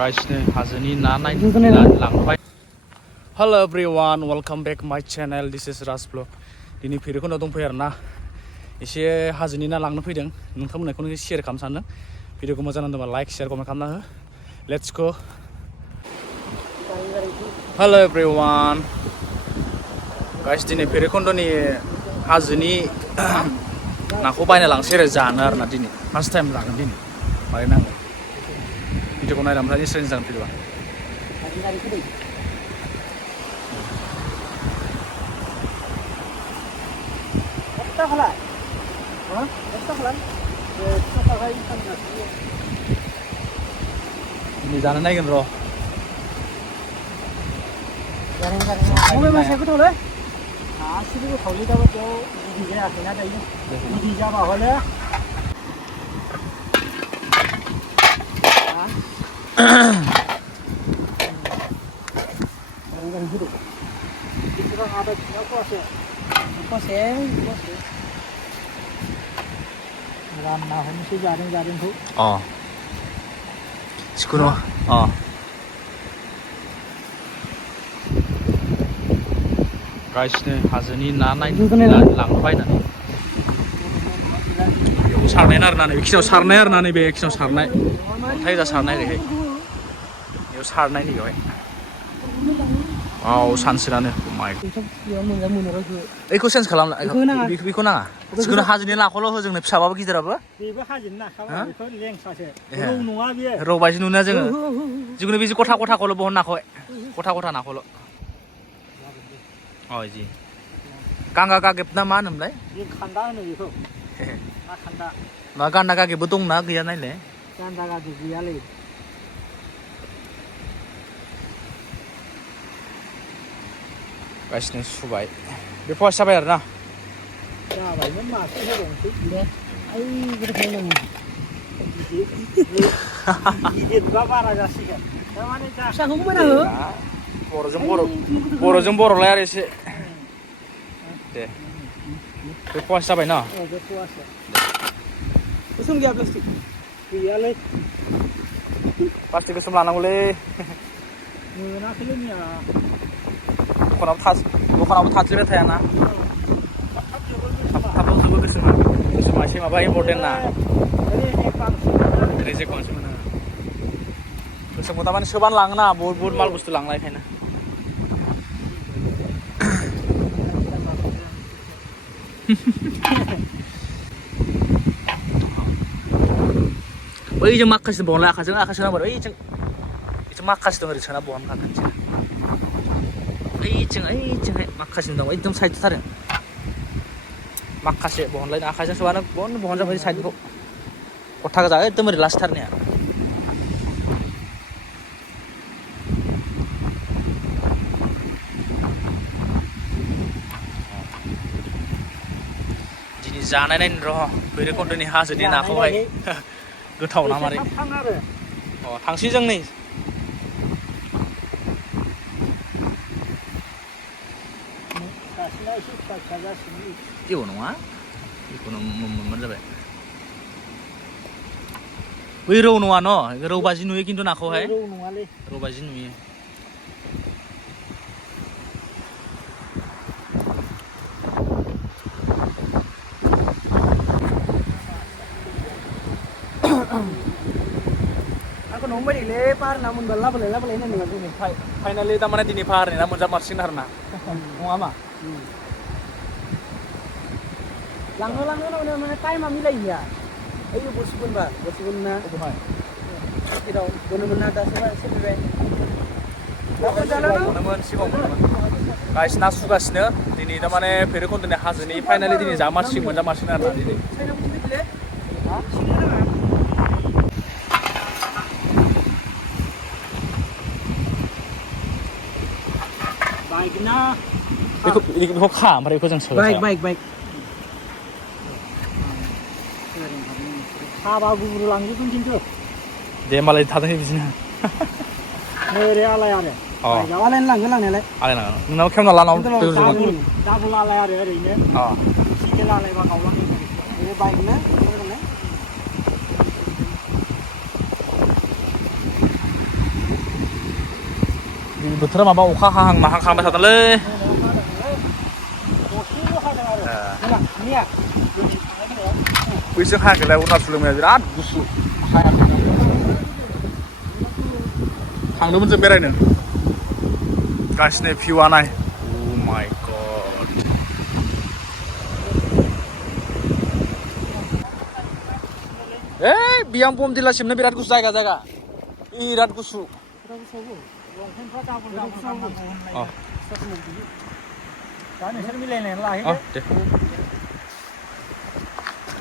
गाइसनो हाजोनि ना नायनो लांबाय। हेलो एवरीवन, वेलकम बैक माय चैनल। दिस इज राज ब्लॉग। दिनै भैरबकुन्दआव दंफैयो आरोना, एसे हाजोनि ना लांनो फैदों। नोंथांमोनखौनो शेयार खालामनो सानदों। भिडिअखौ मोजां नांदोंबा लाइक शेयार कमेन्ट खालामना हो। Let's go. Hello everyone guys, दिनै भैरबकुन्दनि हाजोनि नाखौ बायना लांसै आरो जानो आरोना। दिनै फार्स्ट टाइम लागोन दिनै बायनांगोन। भिडिअखौ नायना ओमफ्राय निश्चय जागोन भिडिअआ। दिनै जानो नायगोन र'। बबे मानसिया गोथावलै? गासिबो गोथावलै, दा बायदियाव गिदिर जायाखैना दायो। गिदिर जाबा हले रानना हमनोसै जादोंखौ। जिखुनु गाइसनो हाजोनि ना नायनो लांबायनानै बेयाव सारनाय आरोना, नैबे खिनियाव सारनाय आरोना, नैबे खिनियाव सारनाय अन्थाइ गोजा सारनाय ओरैहाय बेयाव सारनाय नैबेवहाय। सानसेरानो ओइखौ चेन्ज खालामला, बेखौ नाङा। जिखुनु हाजोनि नाखौल' हो जोंनो, फिसाबाबो गिदिराबो। बेबो हाजोनि नाखाबा, बेखौ लेंसासो, रौ नङा बेयो। रौ बायदि नुना जोङो। जिखुनु बे गथा गथाखौल' बहन नाखौ, गथा गथा नाखौल'। जि गांगा गागेब ना मा होनोमोनलाय? बे खान्दा होनो बेखौ, ना खान्दा। मा गान्दा गागेबबो दंना गैया नायलाय? गान्दा गागेब गैयालै। गासिनो सुबाय, बे फवासे जाबाय आरोना। जाबायमोन, मासे होबावनोसै। गिदिरबा बारा जासिगोन। फिसाखौबो बायना हो। बर'जों बर'लाय आरो एसे दे। बे फवासे जाबाय ना? बे फवासे। गोसोम गैया प्लास्टिक? गैयालै। प्लास्टिक गोसोम लानांगौलै। मोनाखैलै मैया। दखानावबो थाज्लायबाय थायाना। थाब जोबो गोसोमा एसे माबा इम्परटेन्ट ना। रेजेक बांसिन मोनो। गोसोमखौ थारमाने सोबानो लाङोना, बहुद माल बुस्थु लांना बेखायनो। ओइजों माखासे बहनलाय, आखाइ सोना बर, ओइजों माखासे दं, ओरै सोना बहनखागोन। ओइजोंहाय माखासे दं, एकदम साइड थारो। माखासे बहनलायनो, आखाइजों सोबानो बहनजाबाय साइडखौ। गथा गोजा एकदम ओरै लास्टथारनिया। दिनै जानाय नायनो र' भैरबकुन्दनि हाजोनि नाखौहाय। गोथाव ना मारै? थांसै जों नै। जेबो नङा, जिखुनु मोनबानो जाबाय। बै रौ नङा न'? रौ बाजि नुयो खिन्थु नाखौहाय। रौ नङालै, रौ बाजि नुयो। आंखौ न'आवनो बायदोंलै, पाहारनि ना मोनबा लाबोलाय होनदों दिनै। फाइनालि थारमाने दिनै पाहारनि ना मोनजामारसिगोन आरोना। नङा मा? लांनो माने टाइमा मिलायहैया। ओइ बरसिगोन ना? जेराव बोनोमोन ना, दासो सोलिबाय। मोनोमोन, सिगाङाव मोनोमोन। गाइस ना सुगासिनो दिनै थारमाने भैरबकुन्दनि हाजोनि फाइनालि दिनै मोनजामारसिगोन आरोना दिनै। बाइक ना? बेखौ खा, ओमफ्राय बेखौ जों सोगोन। बाइक। साबा गुबुन लांजोबगोन खिन्थु। दे होमबालाय थाथों बिदिनो। ओरै आलाय आरो। आलायनो लांगोन लांनायालाय। आलायनाङा, नोंनाव खेवना लानाव डाबल आलाय आरो ओरैनो। सिंगेल आलायबा गावलाङो। बे बाइकनो बोथोरा माबा अखा हाहां माहां खालामबाय थादोंलै बैसों हायाखैलाय अरुणाचलाव मैया बिराद गुसु हायाखै थांदोंमोन जों बेरायनो गासिनो भिउआ नाय अ माय गड ए बियां बमदिलासिमनो बिराद गुसु जायगा बिराद गुसु दा नोंसोर मिलायनानै लाहैदो दे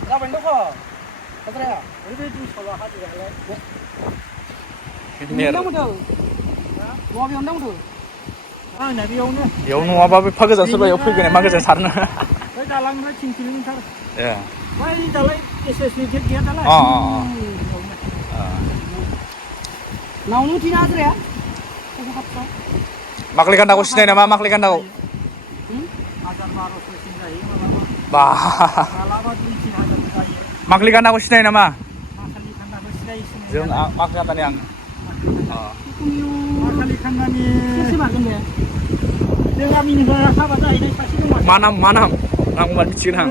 जाबाय दख' हाजिराया ओरैबायदि सल' हाजिरायालाय आंना बेयावनो बेयाव नङाबा एफा गोजान सोरबा बेयाव फैगोन मा गोजान सारनो बै दालांनिफ्राय 3 किल'मिटार ए बै दालाय एसएसनि गेट गैया दालाय नावनो थिना हाजिराया माख्लि गान्दाखौ सिनायो नामा माख्लि गान्दाखौ 1000-1200 जायो मालाबा बा मालाबा 2-3 हाजार जायो माख्लि गान्दाखौ सिनायो नामा माखालि खान्दाखौ सिनायो जों माख्लि गान्दानि आं माखालि खान्दानि मारगोन दे जों गामिनिफ्राय हाबा जाहैनाय सासे दङ मा नाम नांगौबा मिथिगोन आं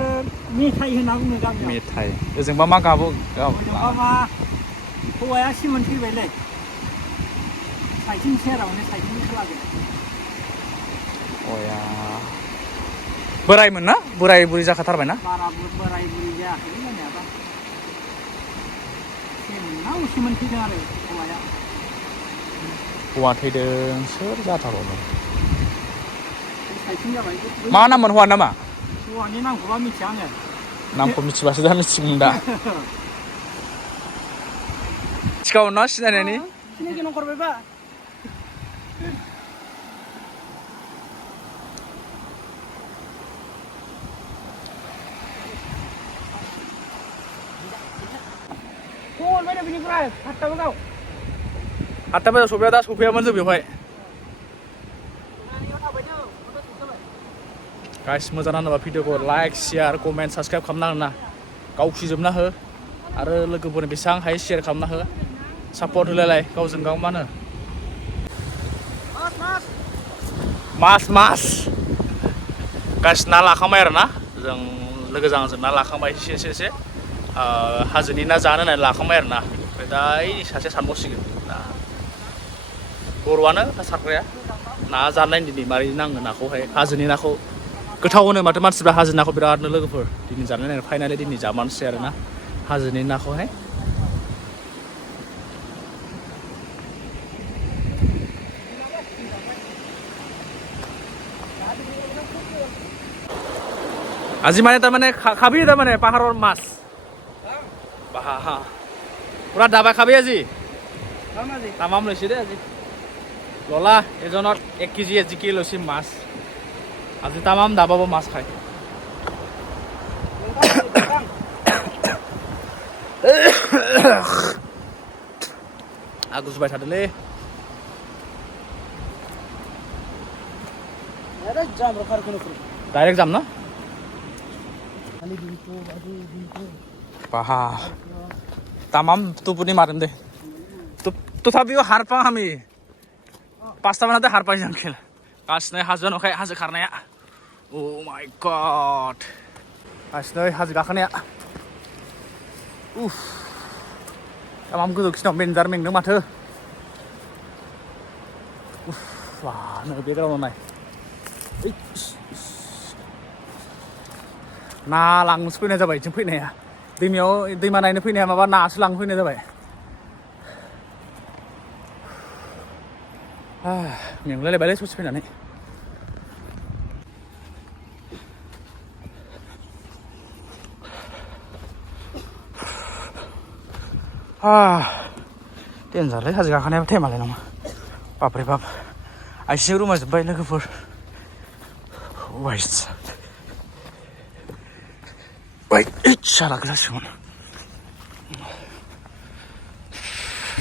मेथाइ होनना बुङो गामियाव मेथाइ ओजोंबा मा गाबो मा हौवाया सिमोन फैबायलै साइथिं सेरावनो साइथिंनि खोलाजों अया बोरायमोन ना बोराय बुरि जाखाथारबाय ना बारा बोराय बुरि जायाखै जानायाबा सिमोन फैदों आरो हौवाया हौवा थैदों सोर जाथारबावदों साइथिं जाबाय मा नाममोन हौवानि नामा हौवानि नामखौबा मिथिया आङो नामखौ मिथिबासो दा मिथिगौमोन दा सिखाव ना सिनायनायनि सिनायखौ नंखरबायबा बिनिफ्राय 8टा बाजाव 8टा बाजाव सफैया दा सफैयामोन जों बेवहाय गाइस मोजां नाङोबा भिडिअखौ लाइक शेयार कमेन्ट साबस्क्राइब खालामना होना गावखिजोबना हो आरो लोगोफोरनो बेसेबां हायो शेयार खालामना हो सापर्ट होलायलाय गावजों गाव मा होनो मास गाइस ना लाखांबाय आरो ना जों लोगोजों आंजों ना लाखांबाय एसे हाजोनि ना जानो होननानै लाखांबाय आरो ना ओमफ्राय दा सासे सानबावसिगोन बर'आनो सारग्राया ना जानाय दिनै मारै नाङो नाखौहाय हाजोनि नाखौ गोथाव होनो माथो मानसिफ्रा हाजोनि नाखौ बिरादनो लोगोफोर दिनै जानाय फाइनालि दिनै जामानोसै आरो ना हाजोनि नाखौहाय আজি মানে তাৰমানে খাবি তাৰমানে পাহাৰৰ মাছ বাহা পুৰা দাবা খাবি আজি তামাম লৈছে দেই আজি ললা এজনত 1 কেজি এজিকি লৈছে মাছ আজি তামাম দাবাব মাছ খাই आगुजुबाय थादोंलै डाइरेक्ट जाम ना बाहा तामाम तुपुनि मारिम दे तथापिও हार पां हामी 5टा मानते हार पाइ जों खेल गासिनो हाजो नखाय हाजो खारनाया ओ माय गॉड गासिनो हाजो गाखोनाया उफ तामाम गोजौखिनाव मेंजार मेंदों माथो उफ वा नो बे ग्राउन्डआव नाय ना लांनोसो फैनाय जाबाय जों फैनाया दैमायाव दैमा नायनो फैनाया माबा नासो लांनो फैनाय जाबाय मेंलायलायबायलै ससे फैनानै देन्जारलै हाजो गाखोनायाबो टाइमालाय नङा बाब्रे बाब आइसिं रुमायजोब्बाय लोगोफोर वाइस बाइक इच्छा लाग्रासिगोन